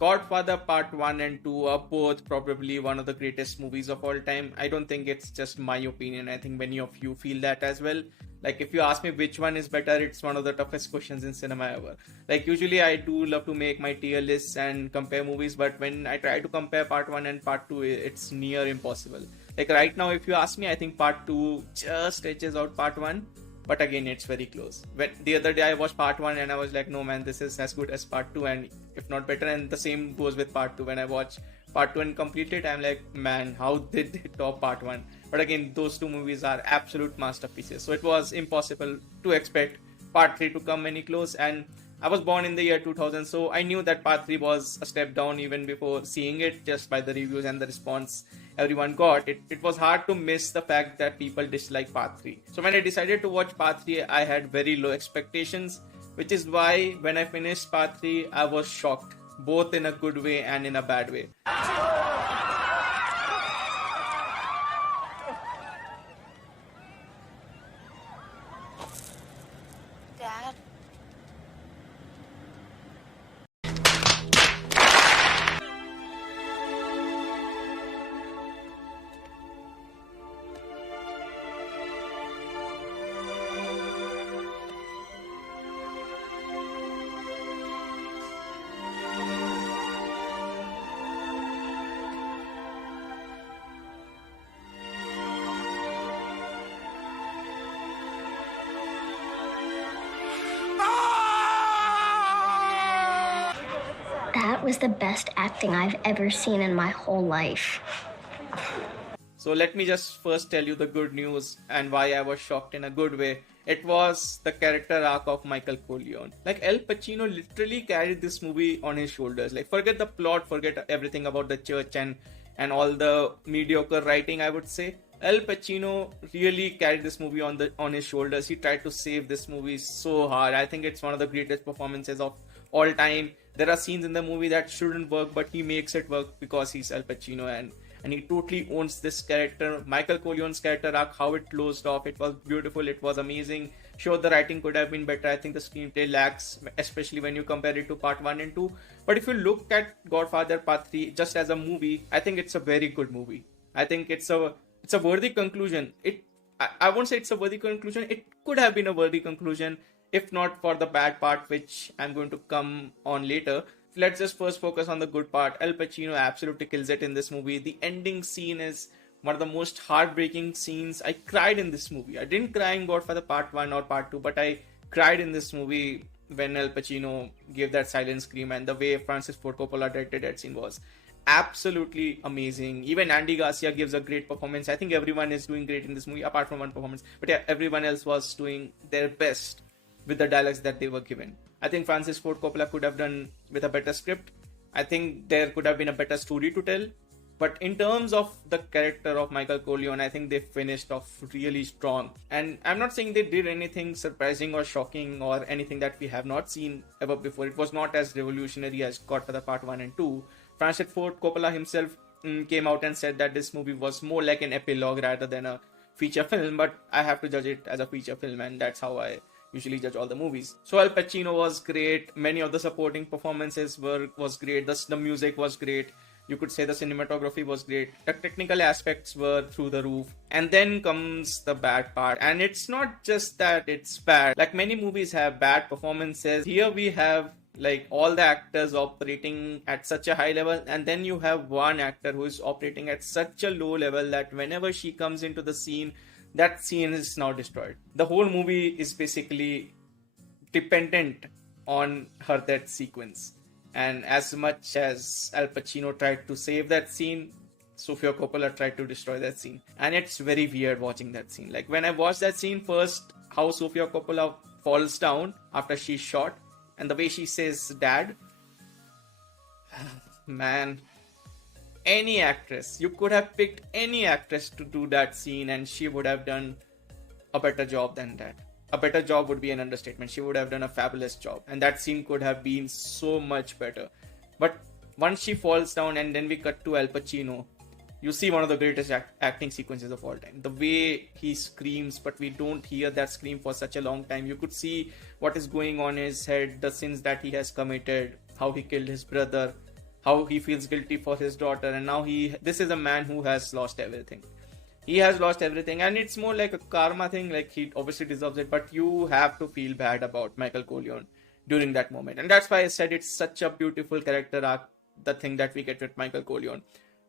Godfather Part 1 and 2 are both probably one of the greatest movies of all time. I don't think it's just my opinion. I think many of you feel that as well. Like, if you ask me which one is better, it's one of the toughest questions in cinema ever. Like, usually I do love to make my tier lists and compare movies, but when I try to compare Part 1 and Part 2, it's near impossible. Like, right now, if you ask me, I think Part 2 just edges out Part 1. But again, it's very close. When the other day I watched Part 1 and I was like, no man, this is as good as Part 2 and if not better. And the same goes with Part 2. When I watch Part 2 and complete it, I'm like, man, how did they top Part 1? But again, those two movies are absolute masterpieces. So it was impossible to expect Part 3 to come any close. And I was born in the year 2000, so I knew that Part 3 was a step down even before seeing it, just by the reviews and the response everyone got. It was hard to miss the fact that people dislike Part 3. So when I decided to watch Part 3, I had very low expectations, which is why when I finished Part 3, I was shocked, both in a good way and in a bad way. Dad? That was the best acting I've ever seen in my whole life. So let me just first tell you the good news and why I was shocked in a good way. It was the character arc of Michael Corleone. Like, Al Pacino literally carried this movie on his shoulders. Like, forget the plot, forget everything about the church and all the mediocre writing, I would say. Al Pacino really carried this movie on his shoulders. He tried to save this movie so hard. I think it's one of the greatest performances of all time. There are scenes in the movie that shouldn't work, but he makes it work because he's Al Pacino and he totally owns this character. Michael Corleone's character arc, how it closed off, it was beautiful, it was amazing. Sure, the writing could have been better. I think the screenplay lacks, especially when you compare it to Part 1 and 2. But if you look at Godfather Part 3 just as a movie, I think it's a very good movie. I think it's a worthy conclusion. I won't say it's a worthy conclusion. It could have been a worthy conclusion if not for the bad part, which I'm going to come on later. Let's just first focus on the good part. Al Pacino absolutely kills it in this movie. The ending scene is one of the most heartbreaking scenes. I cried in this movie. I didn't cry in Godfather Part 1 or Part 2, but I cried in this movie when Al Pacino gave that silent scream, and the way Francis Ford Coppola directed that scene was absolutely amazing. Even Andy Garcia gives a great performance. I think everyone is doing great in this movie apart from one performance, but yeah, everyone else was doing their best with the dialogues that they were given. I think Francis Ford Coppola could have done with a better script. I think there could have been a better story to tell. But in terms of the character of Michael Corleone, I think they finished off really strong. And I'm not saying they did anything surprising or shocking or anything that we have not seen ever before. It was not as revolutionary as Godfather Part 1 and 2. Francis Ford Coppola himself came out and said that this movie was more like an epilogue rather than a feature film. But I have to judge it as a feature film, and that's how I usually judge all the movies. So Al Pacino was great. Many of the supporting performances was great. The music was great. You could say the cinematography was great. The technical aspects were through the roof. And then comes the bad part. And it's not just that it's bad. Like, many movies have bad performances. Here we have like all the actors operating at such a high level, and then you have one actor who is operating at such a low level that whenever she comes into the scene, that scene is now destroyed. The whole movie is basically dependent on her death sequence. And as much as Al Pacino tried to save that scene, Sofia Coppola tried to destroy that scene. And it's very weird watching that scene. Like, when I watched that scene first, how Sofia Coppola falls down after she's shot, and the way she says, "Dad," man, any actress, you could have picked any actress to do that scene and she would have done a better job than that. A better job would be an understatement. She would have done a fabulous job, and that scene could have been so much better. But once she falls down and then we cut to Al Pacino, you see one of the greatest acting sequences of all time. The way he screams, but we don't hear that scream for such a long time. You could see what is going on in his head, the sins that he has committed, how he killed his brother. how he feels guilty for his daughter, and now this is a man who has lost everything. He has lost everything, and it's more like a karma thing. Like, he obviously deserves it, but you have to feel bad about Michael Corleone during that moment, and that's why I said it's such a beautiful character arc, the thing that we get with Michael Corleone.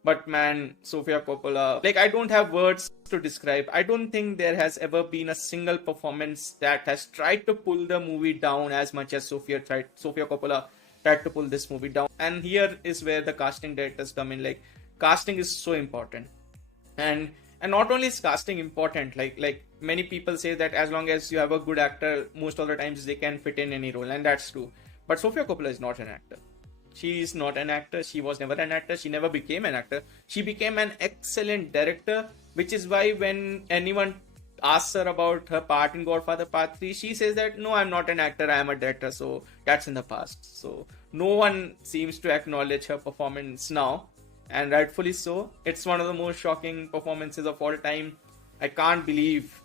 But man, Sofia Coppola, like, I don't have words to describe. I don't think there has ever been a single performance that has tried to pull the movie down as much as Sofia Coppola tried to pull this movie down. And here is where the casting directors come in. Like, casting is so important. And not only is casting important, like many people say that as long as you have a good actor, most of the times they can fit in any role, and that's true. But Sofia Coppola is not an actor. She is not an actor. She was never an actor. She never became an actor. She became an excellent director, which is why when anyone asks her about her part in Godfather Part 3, she says that, no, I'm not an actor, I am a director, so that's in the past. So no one seems to acknowledge her performance now, and rightfully so. It's one of the most shocking performances of all time. I can't believe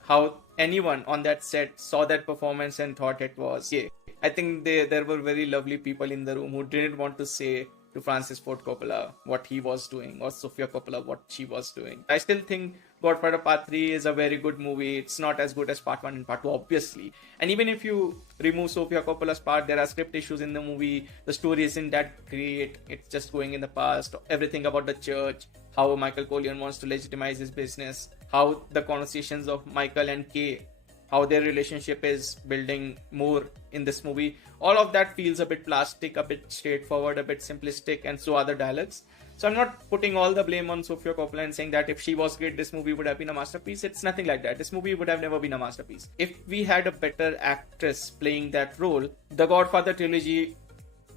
how anyone on that set saw that performance and thought it was gay. I think there were very lovely people in the room who didn't want to say to Francis Ford Coppola what he was doing, or Sofia Coppola what she was doing. I still think Godfather Part 3 is a very good movie. It's not as good as Part 1 and Part 2, obviously. And even if you remove Sofia Coppola's part, there are script issues in the movie. The story isn't that great. It's just going in the past. Everything about the church, how Michael Corleone wants to legitimize his business, how the conversations of Michael and Kay, how their relationship is building more in this movie. All of that feels a bit plastic, a bit straightforward, a bit simplistic, and so are the dialogues. So I'm not putting all the blame on Sofia Coppola and saying that if she was great, this movie would have been a masterpiece. It's nothing like that. This movie would have never been a masterpiece. If we had a better actress playing that role, the Godfather trilogy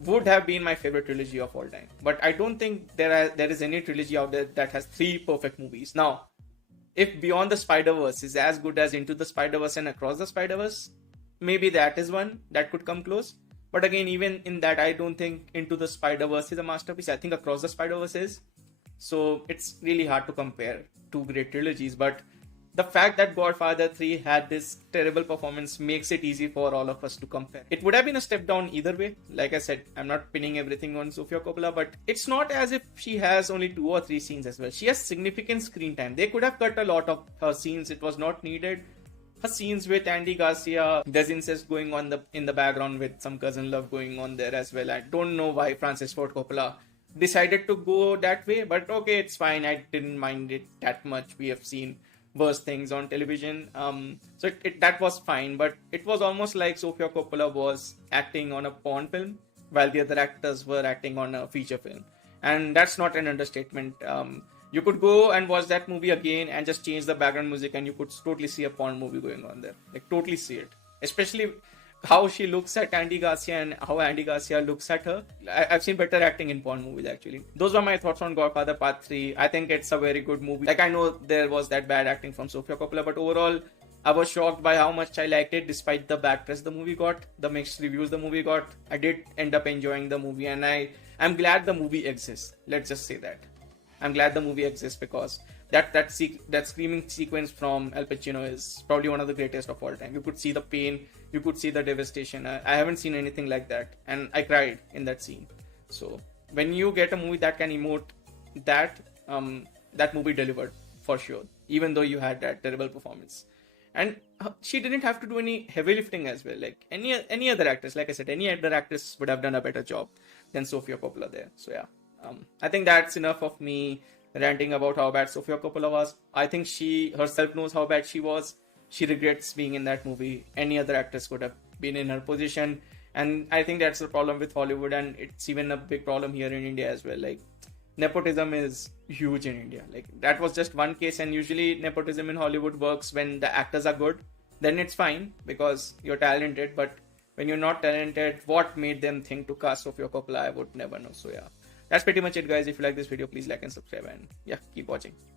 would have been my favorite trilogy of all time. But I don't think there is any trilogy out there that has 3 perfect movies. Now, if Beyond the Spider-Verse is as good as Into the Spider-Verse and Across the Spider-Verse, maybe that is one that could come close. But again, even in that, I don't think Into the Spider-Verse is a masterpiece. I think Across the Spider-Verse is. So it's really hard to compare 2 great trilogies. But the fact that Godfather 3 had this terrible performance makes it easy for all of us to compare. It would have been a step down either way. Like I said, I'm not pinning everything on Sofia Coppola, but it's not as if she has only 2 or 3 scenes as well. She has significant screen time. They could have cut a lot of her scenes. It was not needed. Her scenes with Andy Garcia, there's incest going on in the background with some cousin love going on there as well. I don't know why Francis Ford Coppola decided to go that way, but okay, it's fine. I didn't mind it that much. We have seen worse things on television. So that was fine, but it was almost like Sofia Coppola was acting on a porn film while the other actors were acting on a feature film. And that's not an understatement. You could go and watch that movie again and just change the background music and you could totally see a porn movie going on there. Like, totally see it. Especially how she looks at Andy Garcia and how Andy Garcia looks at her. I've seen better acting in porn movies, actually. Those are my thoughts on Godfather Part 3. I think it's a very good movie. Like, I know there was that bad acting from Sofia Coppola, but overall, I was shocked by how much I liked it despite the bad press the movie got, the mixed reviews the movie got. I did end up enjoying the movie, and I'm glad the movie exists. Let's just say that. I'm glad the movie exists because that screaming sequence from Al Pacino is probably one of the greatest of all time. You could see the pain, you could see the devastation. I haven't seen anything like that, and I cried in that scene. So when you get a movie that can emote that, that movie delivered for sure, even though you had that terrible performance. And she didn't have to do any heavy lifting as well. Like any other actress, like I said, any other actress would have done a better job than Sofia Coppola there. So yeah. I think that's enough of me ranting about how bad Sofia Coppola was. I think she herself knows how bad she was. She regrets being in that movie. Any other actress could have been in her position. And I think that's the problem with Hollywood, and it's even a big problem here in India as well. Like, nepotism is huge in India. Like, that was just one case, and usually nepotism in Hollywood works when the actors are good. Then it's fine because you're talented. But when you're not talented, what made them think to cast Sofia Coppola? I would never know. So yeah. That's pretty much it, guys. If you like this video, please like and subscribe, and yeah, keep watching.